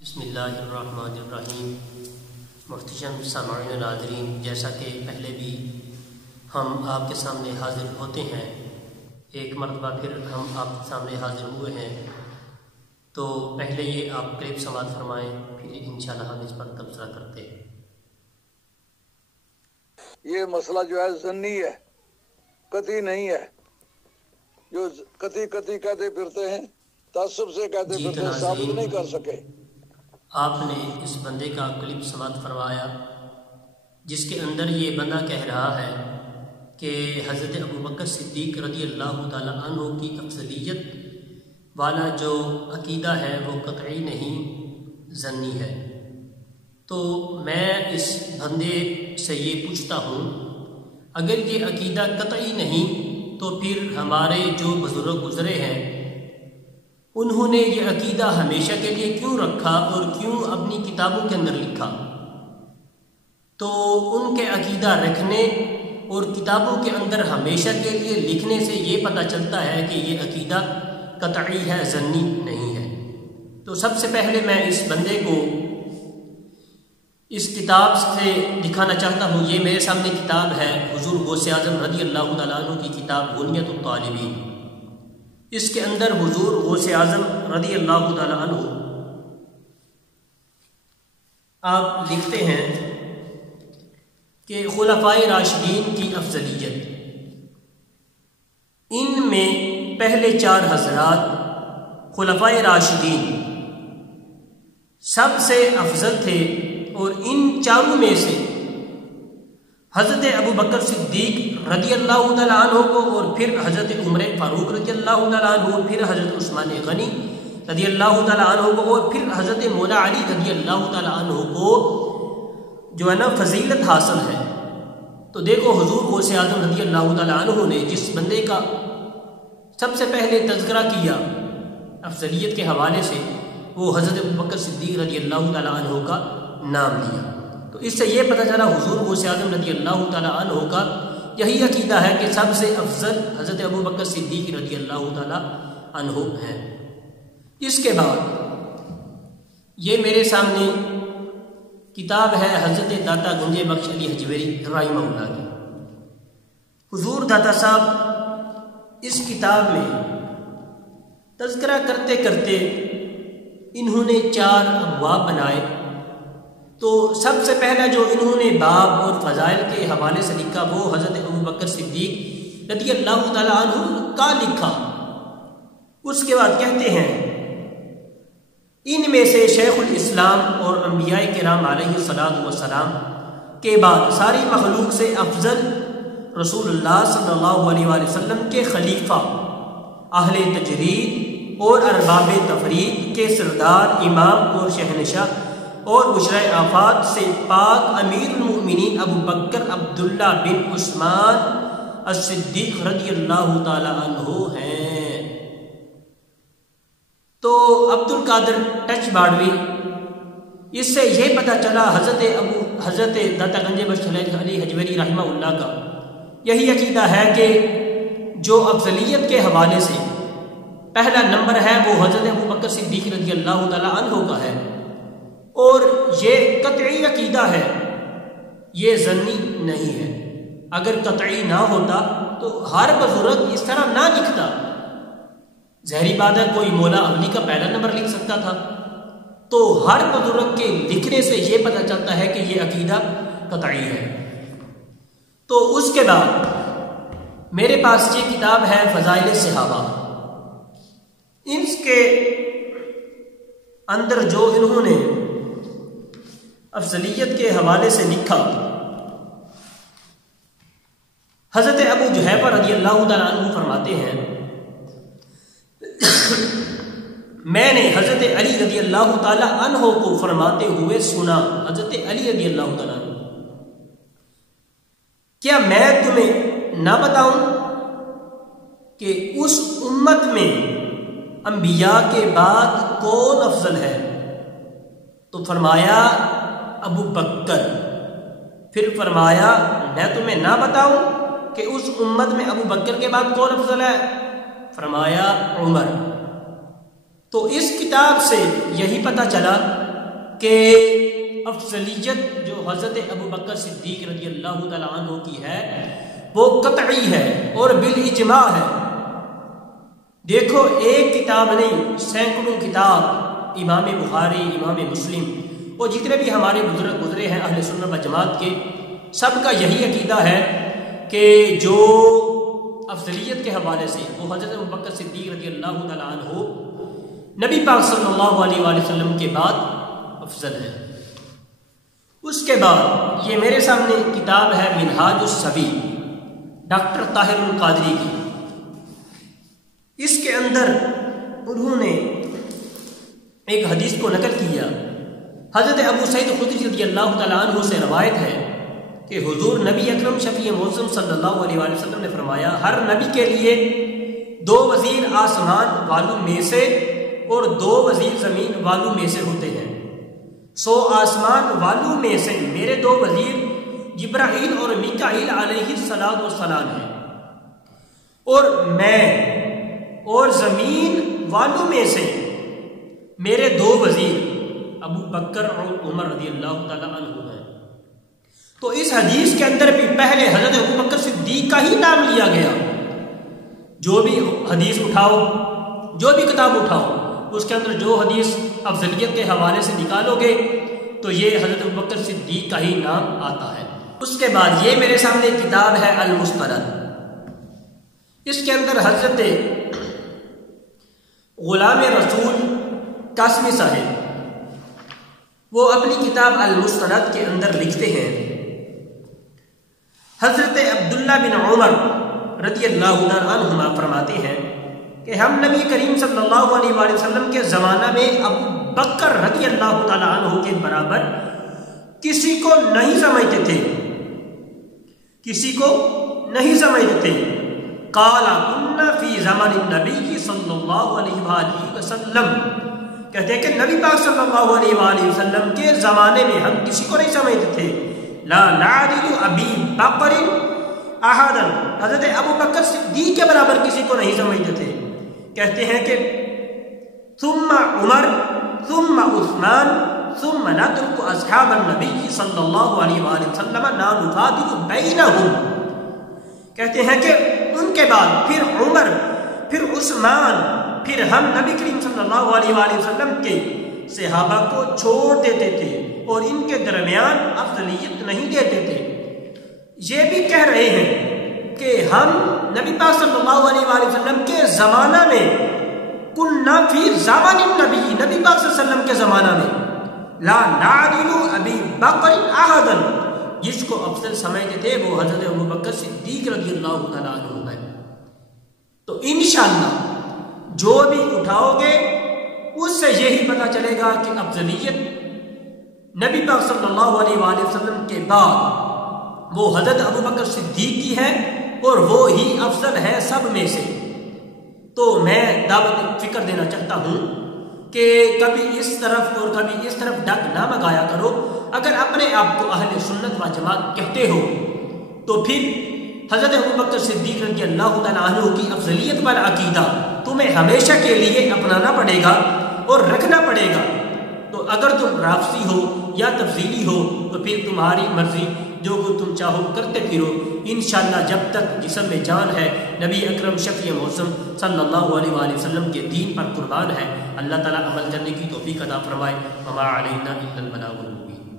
بسم اللہ الرحمن الرحیم۔ محترم سامعین ناظرین، جیسا کہ پہلے بھی ہم آپ کے سامنے حاضر ہوتے ہیں، ایک مرتبہ پھر ہم آپ کے سامنے حاضر ہوئے ہیں، تو پہلے یہ آپ کلپ سماعت فرمائیں، پھر انشاءاللہ ہم اس پر تبصرہ کرتے ہیں۔ یہ مسئلہ جو ہے ظنی ہے، قطعی نہیں ہے۔ جو قطعی کہتے پھرتے ہیں، تعصب سے کہتے پھرتے ہیں، ثابت نہیں کر سکے۔ آپ نے اس بندے کا کلپ سماعت فرمایا جس کے اندر یہ بندہ کہہ رہا ہے کہ حضرت ابوبکر صدیق رضی اللہ تعالیٰ عنہ کی افضلیت والا جو عقیدہ ہے وہ قطعی نہیں، ظنی ہے۔ تو میں اس بندے سے یہ پوچھتا ہوں، اگر یہ عقیدہ قطعی نہیں تو پھر ہمارے جو بزرگ گزرے ہیں انہوں نے یہ عقیدہ ہمیشہ کے لیے کیوں رکھا اور کیوں اپنی کتابوں کے اندر لکھا؟ تو ان کے عقیدہ رکھنے اور کتابوں کے اندر ہمیشہ کے لیے لکھنے سے یہ پتہ چلتا ہے کہ یہ عقیدہ قطعی ہے، ظنی نہیں ہے۔ تو سب سے پہلے میں اس بندے کو اس کتاب سے دکھانا چاہتا ہوں۔ یہ میرے سامنے کتاب ہے، حضور غوث اعظم رضی اللہ تعالیٰ عنہ کی کتاب غنیۃ الطالبین۔ اس کے اندر حضور غوث اعظم رضی اللہ تعالیٰ عنہ آپ لکھتے ہیں کہ خلفائے راشدین کی افضلیت، ان میں پہلے 4 حضرات خلفائے راشدین سب سے افضل تھے، اور ان چاروں میں سے حضرت ابوبکر صدیق رضی اللہ تعالیٰ عنہ کو، اور پھر حضرت عمر فاروق رضی اللہ تعالیٰ عنہ، پھر حضرت عثمان غنی رضی اللہ تعالیٰ عنہ کو، اور پھر حضرت مولا علی رضی اللہ تعالیٰ عنہ کو جو ہے نا فضیلت حاصل ہے۔ تو دیکھو حضور غوث اعظم رضی اللہ تعالیٰ عنہ نے جس بندے کا سب سے پہلے تذکرہ کیا افضلیت کے حوالے سے، وہ حضرت ابوبکر صدیق رضی اللہ تعالیٰ عنہ کا نام لیا۔ تو اس سے یہ پتہ چلا حضور غوث اعظم رضی اللہ تعالیٰ عنہ کا یہی عقیدہ ہے کہ سب سے افضل حضرت ابوبکر صدیق رضی اللہ تعالیٰ عنہ ہیں۔ اس کے بعد یہ میرے سامنے کتاب ہے حضرت داتا گنجے بخش علی حجویری رحمہ اللہ کی۔ حضور داتا صاحب اس کتاب میں تذکرہ کرتے کرتے انہوں نے 4 ابواب بنائے۔ تو سب سے پہلا جو انہوں نے باب اور فضائل کے حوالے سے لکھا وہ حضرت ابوبکر صدیق رضی اللہ تعالیٰ عنہ کا لکھا۔ اس کے بعد کہتے ہیں، ان میں سے شیخ الاسلام اور انبیاء کرام علیہ الصلوۃ والسلام کے بعد ساری مخلوق سے افضل رسول اللہ صلی اللہ علیہ وآلہ وسلم کے خلیفہ، اہل تجرید اور ارباب تفرید کے سردار، امام اور شہنشاہ اور بشرائے آفات سے پاک امیر المؤمنین ابو بکر عبداللہ بن عثمان الصدیق رضی اللہ تعالی عنہ ہیں۔ تو عبد القادر ٹچ باڑوی، اس سے یہ پتہ چلا حضرت داتا گنج بخش علی حجویری رحمہ اللہ کا یہی عقیدہ ہے کہ جو افضلیت کے حوالے سے پہلا نمبر ہے وہ حضرت ابوبکر صدیق رضی اللہ تعالی عنہ کا ہے، اور یہ قطعی عقیدہ ہے، یہ ظنی نہیں ہے۔ اگر قطعی نہ ہوتا تو ہر بزرگ اس طرح نہ لکھتا۔ ظاہری بات ہے کوئی مولا علی کا پہلا نمبر لکھ سکتا تھا، تو ہر بزرگ کے لکھنے سے یہ پتہ چلتا ہے کہ یہ عقیدہ قطعی ہے۔ تو اس کے بعد میرے پاس یہ کتاب ہے فضائل صحابہ۔ اس کے اندر جو انہوں نے افضلیت کے حوالے سے لکھا، حضرت ابو جحیفہ رضی اللہ تعالیٰ عنہ فرماتے ہیں، میں نے حضرت علی رضی اللہ تعالیٰ عنہ کو فرماتے ہوئے سنا۔ حضرت علی رضی اللہ تعالیٰ عنہ، کیا میں تمہیں نہ بتاؤں کہ اس امت میں انبیاء کے بعد کون افضل ہے؟ تو فرمایا ابو بکر۔ پھر فرمایا میں تمہیں نہ بتاؤں کہ اس امت میں ابو بکر کے بعد کون افضل ہے؟ فرمایا عمر۔ تو اس کتاب سے یہی پتہ چلا کہ افضلیت جو حضرت ابوبکر صدیق رضی اللہ تعالیٰ عنہ کی ہے وہ قطعی ہے اور بالاجماع ہے۔ دیکھو ایک کتاب نہیں، سینکڑوں کتاب، امام بخاری، امام مسلم اور جتنے بھی ہمارے بزرگ گزرے ہیں اہل سنت و جماعت کے، سب کا یہی عقیدہ ہے کہ جو افضلیت کے حوالے سے وہ حضرت ابوبکر صدیق رضی اللہ تعالیٰ عنہ نبی پاک صلی اللہ علیہ وآلہ وسلم کے بعد افضل ہے۔ اس کے بعد یہ میرے سامنے کتاب ہے منہاج السبی ڈاکٹر طاہر القادری کی، اس کے اندر انہوں نے ایک حدیث کو نقل کیا، حضرت ابو سعید خدری رضی اللہ تعالیٰ عنہ سے روایت ہے کہ حضور نبی اکرم شفیع معظم صلی اللہ علیہ وآلہ وسلم نے فرمایا ہر نبی کے لیے 2 وزیر آسمان والوں میں سے اور 2 وزیر زمین والوں میں سے ہوتے ہیں، سو آسمان والوں میں سے میرے 2 وزیر جبرائیل اور میکائیل علیہ السلام ہیں، اور میں اور زمین والوں میں سے میرے 2 وزیر ابو بکر اور عمر رضی اللہ تعالیٰ عنہ ہیں۔ تو اس حدیث کے اندر بھی پہلے حضرت ابو بکر صدیق کا ہی نام لیا گیا۔ جو بھی حدیث اٹھاؤ، جو بھی کتاب اٹھاؤ، اس کے اندر جو حدیث افضلیت کے حوالے سے نکالو گے تو یہ حضرت ابو بکر صدیق کا ہی نام آتا ہے۔ اس کے بعد یہ میرے سامنے کتاب ہے المستند، اس کے اندر حضرت غلام رسول قاسمی صاحب وہ اپنی کتاب المستند کے اندر لکھتے ہیں، حضرت عبداللہ بن عمر رضی اللہ عنہما فرماتے ہیں کہ ہم نبی کریم صلی اللہ علیہ وآلہ وسلم کے زمانہ میں ابو بکر رضی اللہ تعالیٰ عنہ کے برابر کسی کو نہیں سمجھتے تھے، کسی کو نہیں سمجھتے تھے۔ قال كنا فی زمن النبی صلی اللہ علیہ وآلہ وسلم، کہتے ہیں کہ نبی پاک صلی اللہ علیہ وآلہ وسلم کے زمانے میں ہم کسی کو نہیں سمجھتے تھے، لا نعدل ابی بکر احدا، حضرت ابو بکر صدیق کے برابر کسی کو نہیں سمجھتے تھے۔ کہتے ہیں کہ ثم عمر ثم عثمان ثم نترک اصحاب النبی صلی اللہ علیہ وآلہ وسلم لا نفاضل بینہم، کہتے ہیں کہ ان کے بعد پھر عمر، پھر عثمان، پھر ہم نبی کریم صلی اللہ علیہ وآلہ وسلم کے صحابہ کو چھوڑ دیتے تھے اور ان کے درمیان افضلیت نہیں دیتے تھے۔ یہ بھی کہہ رہے ہیں کہ ہم نبی پاک صلی اللہ علیہ وآلہ وسلم کے زمانہ میں کنا فی زمان النبی، نبی پاک صلی اللہ علیہ وسلم کے زمانہ میں لا نعدل ابی بکر احدا، جس کو افضل سمجھتے تھے وہ حضرت ابوبکر صدیق رضی اللہ تعالیٰ عنہ ہے۔ تو انشاءاللہ جو بھی اٹھاؤ گے اس سے یہی پتہ چلے گا کہ افضلیت نبی پاک صلی اللہ علیہ وآلہ وسلم کے بعد وہ حضرت ابوبکر صدیق کی ہے اور وہ ہی افضل ہے سب میں سے۔ تو میں دعوت فکر دینا چاہتا ہوں کہ کبھی اس طرف اور کبھی اس طرف ڈک نہ مگایا کرو۔ اگر اپنے آپ کو اہل سنت و جماعت کہتے ہو تو پھر حضرت ابوبکر صدیق رضی اللہ تعالیٰ عنہ کی افضلیت پر عقیدہ تمہیں ہمیشہ کے لیے اپنانا پڑے گا اور رکھنا پڑے گا۔ تو اگر تم رافضی ہو یا تفضیلی ہو تو پھر تمہاری مرضی، جو تم چاہو کرتے پھرو، انشاءاللہ جب تک جسم میں جان ہے نبی اکرم شفیع معظم صلی اللہ علیہ وآلہ وسلم کے دین پر قربان ہے۔ اللہ تعالیٰ عمل کرنے کی توفیق عطا فرمائے۔ وما علینا الا البلاغ المبین۔